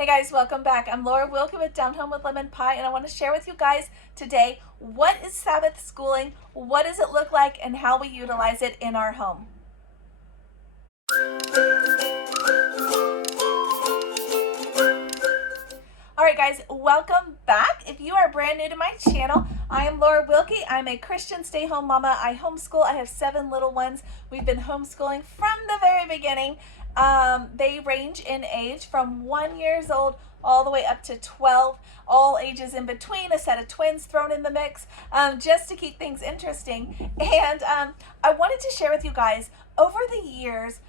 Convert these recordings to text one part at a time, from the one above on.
Hey guys, welcome back. I'm Laura Wilkie with Down Home with Lemon Pie, and I want to share with you guys today what is Sabbath schooling, what does it look like, and how we utilize it in our home. Alright guys, welcome back. If you are brand new to my channel, I am Laura Wilkie. I'm a Christian stay-home mama. I homeschool. I have 7 little ones. We've been homeschooling from the very beginning. They range in age from 1 year old all the way up to 12, all ages in between, a set of twins thrown in the mix, just to keep things interesting. And I wanted to share with you guys, over the years,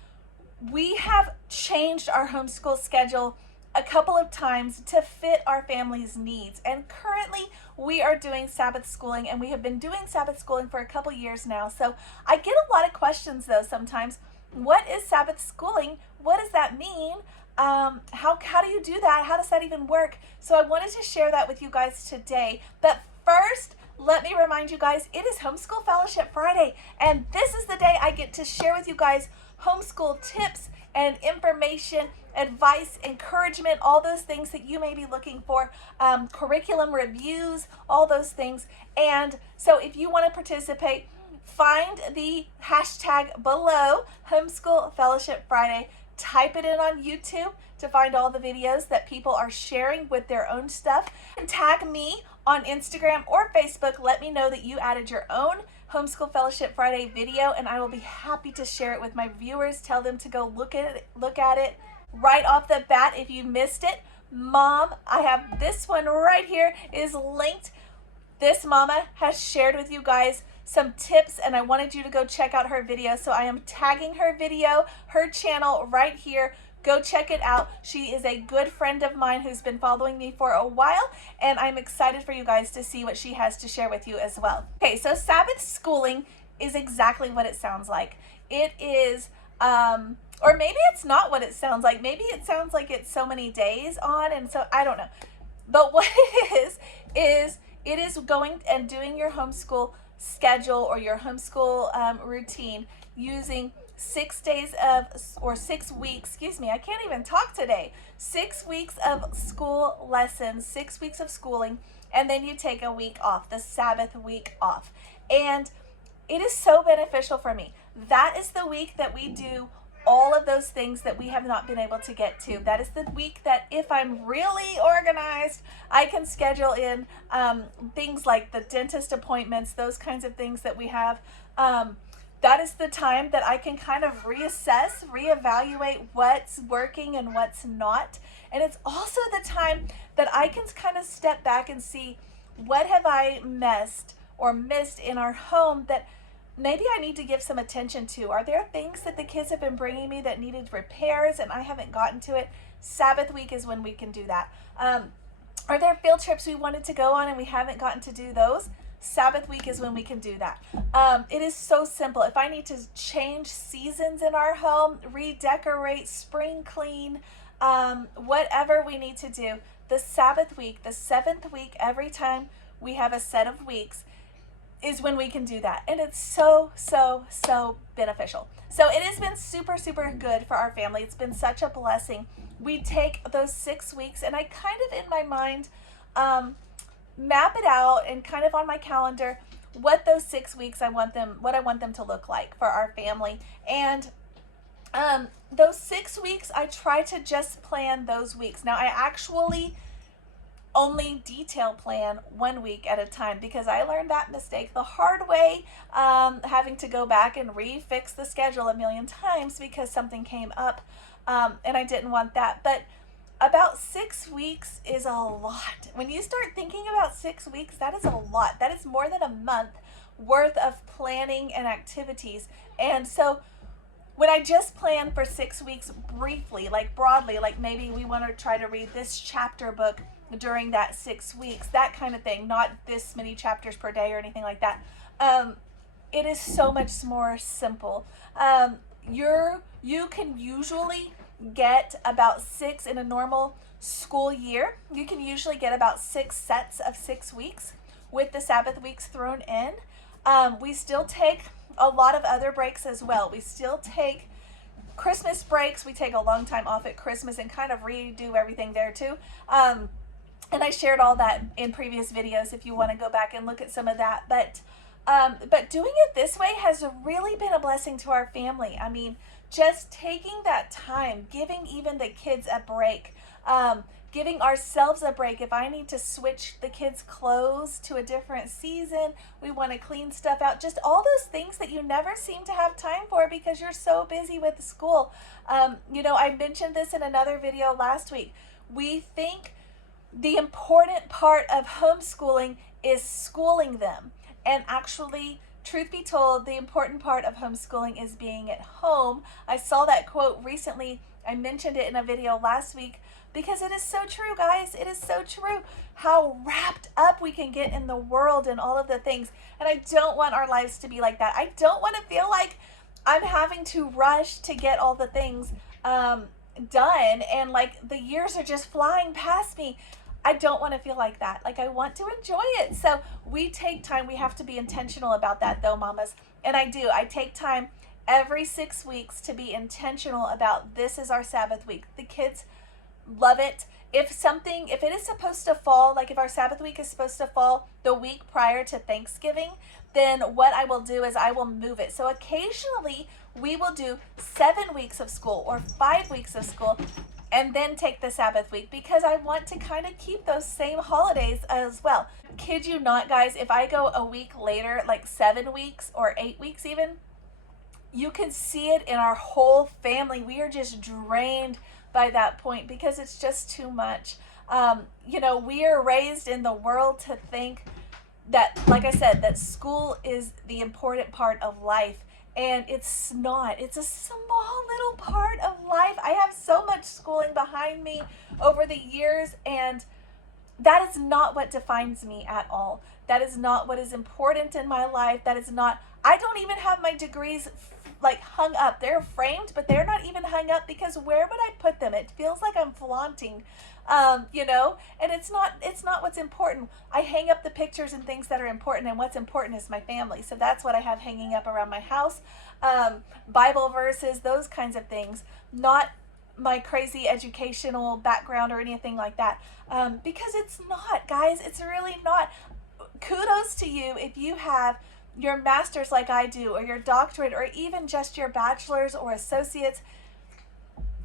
we have changed our homeschool schedule a couple of times to fit our family's needs. And currently we are doing Sabbath schooling, and we have been doing Sabbath schooling for a couple years now. So I get a lot of questions though sometimes. What is Sabbath schooling? What does that mean? How do you do that? How does that even work? So I wanted to share that with you guys today. But first, let me remind you guys, it is Homeschool Fellowship Friday, and this is the day I get to share with you guys homeschool tips and information, advice, encouragement, all those things that you may be looking for, curriculum reviews, all those things. And so if you want to participate, find the hashtag below, Homeschool Fellowship Friday. Type it in on YouTube to find all the videos that people are sharing with their own stuff. And tag me on Instagram or Facebook. Let me know that you added your own Homeschool Fellowship Friday video, and I will be happy to share it with my viewers. Tell them to go look at it right off the bat if you missed it. Mom, I have this one right here is linked. This mama has shared with you guys some tips, and I wanted you to go check out her video. So I am tagging her video, her channel right here. Go check it out. She is a good friend of mine who's been following me for a while, and I'm excited for you guys to see what she has to share with you as well. Okay, so Sabbath schooling is exactly what it sounds like. It is, or maybe it's not what it sounds like. Maybe it sounds like it's so many days on, and so I don't know. But what it is it is going and doing your homeschool schedule or your homeschool routine using 6 days of, or 6 weeks, excuse me, I can't even talk today, 6 weeks of school lessons, 6 weeks of schooling, and then you take a week off, the Sabbath week off. And it is so beneficial for me. That is the week that we do all of those things that we have not been able to get to. That is the week that if I'm really organized, I can schedule in things like the dentist appointments, those kinds of things that we have. That is the time that I can kind of reassess, reevaluate what's working and what's not. And it's also the time that I can kind of step back and see, what have I missed in our home that maybe I need to give some attention to? Are there things that the kids have been bringing me that needed repairs and I haven't gotten to it? Sabbath week is when we can do that. Are there field trips we wanted to go on and we haven't gotten to do those? Sabbath week is when we can do that. It is so simple. If I need to change seasons in our home, redecorate, spring clean, whatever we need to do, the Sabbath week, the 7th week, every time we have a set of weeks, is when we can do that. And it's so beneficial. So it has been super good for our family. It's been such a blessing. We take those 6 weeks, and I kind of in my mind map it out, and kind of on my calendar what those 6 weeks what I want them to look like for our family. And those 6 weeks, I try to just plan those weeks. Now I actually only detail plan 1 week at a time, because I learned that mistake the hard way, having to go back and refix the schedule a million times because something came up, and I didn't want that. But about 6 weeks is a lot. When you start thinking about 6 weeks, that is a lot. That is more than a month worth of planning and activities. And so when I just plan for 6 weeks briefly, like broadly, like maybe we want to try to read this chapter book during that 6 weeks, that kind of thing, not this many chapters per day or anything like that. It is so much more simple. You can usually get about 6 in a normal school year. You can usually get about 6 sets of 6 weeks with the Sabbath weeks thrown in. We still take a lot of other breaks as well. We still take Christmas breaks, we take a long time off at Christmas and kind of redo everything there too. And I shared all that in previous videos if you want to go back and look at some of that. But doing it this way has really been a blessing to our family. I mean, just taking that time, giving even the kids a break, giving ourselves a break. If I need to switch the kids' clothes to a different season, we want to clean stuff out, just all those things that you never seem to have time for because you're so busy with school. You know, I mentioned this in another video last week. We think the important part of homeschooling is schooling them. And actually, truth be told, the important part of homeschooling is being at home. I saw that quote recently. I mentioned it in a video last week because it is so true, guys. It is so true how wrapped up we can get in the world and all of the things. And I don't want our lives to be like that. I don't want to feel like I'm having to rush to get all the things done and like the years are just flying past me. I don't want to feel like that. Like, I want to enjoy it. So we take time. We have to be intentional about that though, mamas. And I do. I take time every 6 weeks to be intentional about this is our Sabbath week. The kids love it. If it is supposed to fall, like if our Sabbath week is supposed to fall the week prior to Thanksgiving, then what I will do is I will move it. So occasionally we will do 7 weeks of school or 5 weeks of school and then take the Sabbath week because I want to kind of keep those same holidays as well. Kid you not, guys, if I go a week later, like 7 weeks or 8 weeks even, you can see it in our whole family. We are just drained by that point because it's just too much. You know, we are raised in the world to think that, like I said, that school is the important part of life. And it's not. It's a small little part of life. I have so much schooling behind me over the years, and that is not what defines me at all. That is not what is important in my life. That is not, I don't even have my degrees like hung up. They're framed, but they're not even hung up because where would I put them? It feels like I'm flaunting, you know, and it's not what's important. I hang up the pictures and things that are important, and what's important is my family. So that's what I have hanging up around my house. Bible verses, those kinds of things, not my crazy educational background or anything like that. Because it's not, guys, it's really not. Kudos to you if you have your master's like I do, or your doctorate, or even just your bachelor's or associates.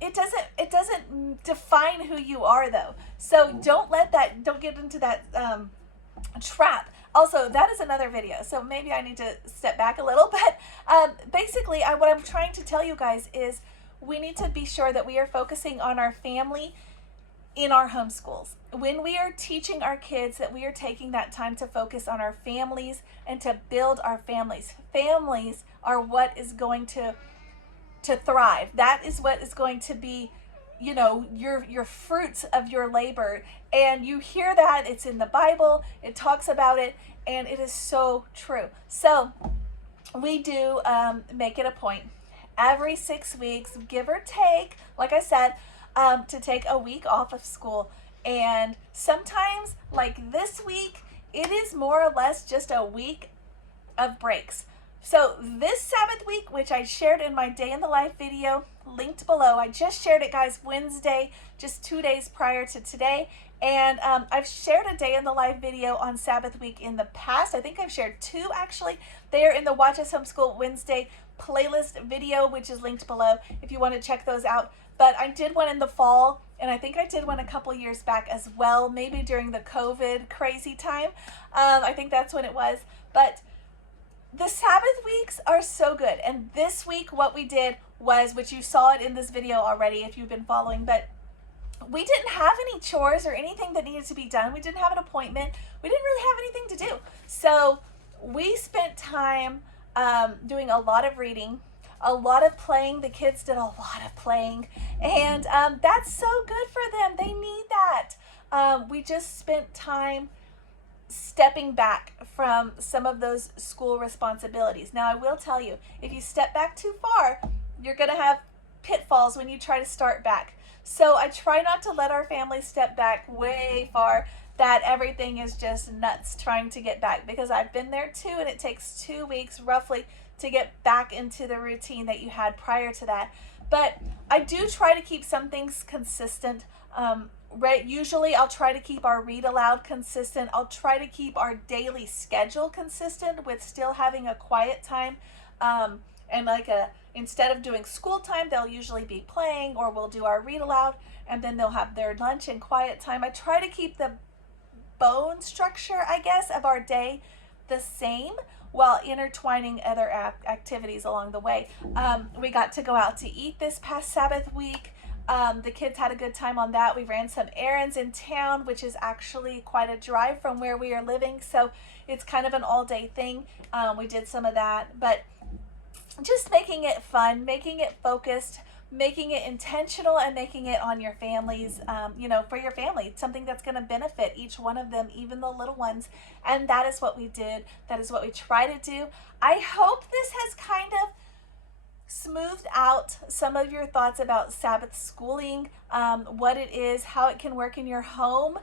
It doesn't define who you are though. So don't get into that trap. Also, that is another video, so maybe I need to step back a little, but basically what I'm trying to tell you guys is we need to be sure that we are focusing on our family in our homeschools. When we are teaching our kids, that we are taking that time to focus on our families and to build our families. Families are what is going to thrive. That is what is going to be, you know, your fruits of your labor. And you hear that, it's in the Bible, it talks about it, and it is so true. So we do make it a point every 6 weeks, give or take, like I said, to take a week off of school. And sometimes, like this week, it is more or less just a week of breaks. So this Sabbath week, which I shared in my Day in the Life video, linked below, I just shared it, guys, Wednesday, just 2 days prior to today. And I've shared a Day in the Life video on Sabbath week in the past. I think I've shared 2 actually. They are in the Watch Us Homeschool Wednesday playlist video, which is linked below if you want to check those out. But I did one in the fall, and I think I did one a couple years back as well, maybe during the COVID crazy time. I think that's when it was. But the Sabbath weeks are so good. And this week what we did was, which you saw it in this video already if you've been following, but we didn't have any chores or anything that needed to be done. We didn't have an appointment. We didn't really have anything to do. So we spent time doing a lot of reading, a lot of playing. The kids did a lot of playing, and that's so good for them. They need that. We just spent time stepping back from some of those school responsibilities. Now, I will tell you, if you step back too far, you're going to have pitfalls when you try to start back. So I try not to let our family step back way far, that everything is just nuts trying to get back, because I've been there too, and it takes 2 weeks roughly to get back into the routine that you had prior to that. But I do try to keep some things consistent. Right, usually I'll try to keep our read aloud consistent. I'll try to keep our daily schedule consistent with still having a quiet time. And like instead of doing school time, they'll usually be playing, or we'll do our read aloud, and then they'll have their lunch and quiet time. I try to keep the bone structure, I guess, of our day the same, while intertwining other activities along the way. We got to go out to eat this past Sabbath week. The kids had a good time on that. We ran some errands in town, which is actually quite a drive from where we are living, so it's kind of an all-day thing. We did some of that, but just making it fun, making it focused, making it intentional, and making it on your families, for your family, something that's going to benefit each one of them, even the little ones. And that is what we did. That is what we try to do. I hope this has kind of smoothed out some of your thoughts about Sabbath schooling, what it is, how it can work in your home.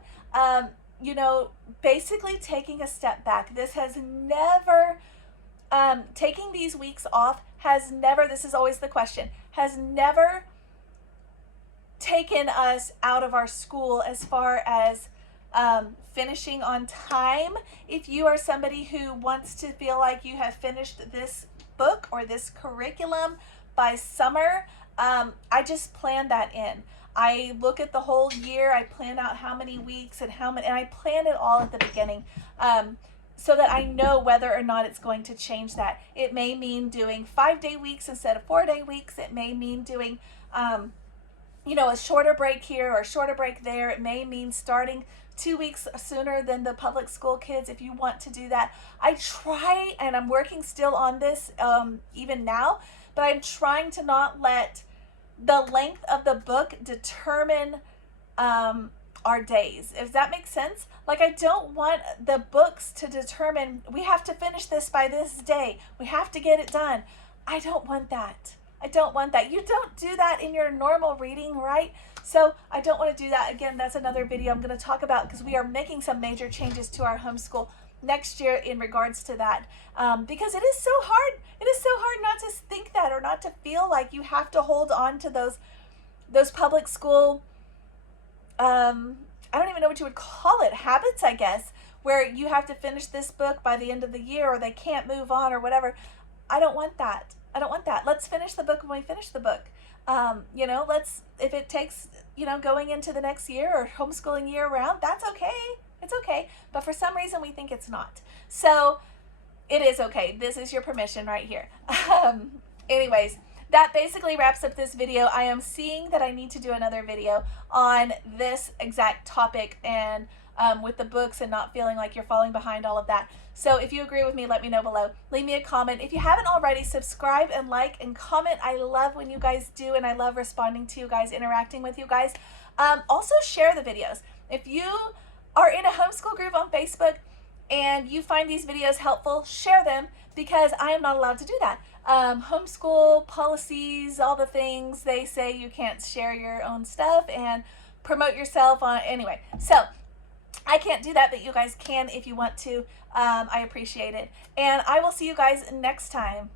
Basically taking a step back. This has never, taking these weeks off has never, this is always the question, has never taken us out of our school as far as finishing on time. If you are somebody who wants to feel like you have finished this book or this curriculum by summer, I just plan that in. I look at the whole year, I plan out how many weeks and how many, and I plan it all at the beginning, so that I know whether or not it's going to change that. It may mean doing 5-day weeks instead of 4-day weeks. It may mean doing a shorter break here or a shorter break there. It may mean starting 2 weeks sooner than the public school kids if you want to do that. I try, and I'm working still on this even now, but I'm trying to not let the length of the book determine our days, if that makes sense. Like, I don't want the books to determine, we have to finish this by this day, we have to get it done. I don't want that. I don't want that. You don't do that in your normal reading, right? So I don't want to do that. Again, that's another video I'm going to talk about, because we are making some major changes to our homeschool next year in regards to that, because it is so hard. It is so hard not to think that, or not to feel like you have to hold on to those public school, I don't even know what you would call it, habits, I guess, where you have to finish this book by the end of the year, or they can't move on, or whatever. I don't want that. I don't want that. Let's finish the book when we finish the book. If it takes, going into the next year or homeschooling year round, that's okay. It's okay. But for some reason, we think it's not. So it is okay. This is your permission right here. Anyways, that basically wraps up this video. I am seeing that I need to do another video on this exact topic, and with the books and not feeling like you're falling behind, all of that. So if you agree with me, let me know below. Leave me a comment. If you haven't already, subscribe and like and comment. I love when you guys do, and I love responding to you guys, interacting with you guys. Also share the videos. If you are in a homeschool group on Facebook and you find these videos helpful, share them, because I am not allowed to do that. Homeschool policies, all the things, they say you can't share your own stuff and promote yourself on, anyway. So I can't do that, but you guys can if you want to. I appreciate it. And I will see you guys next time.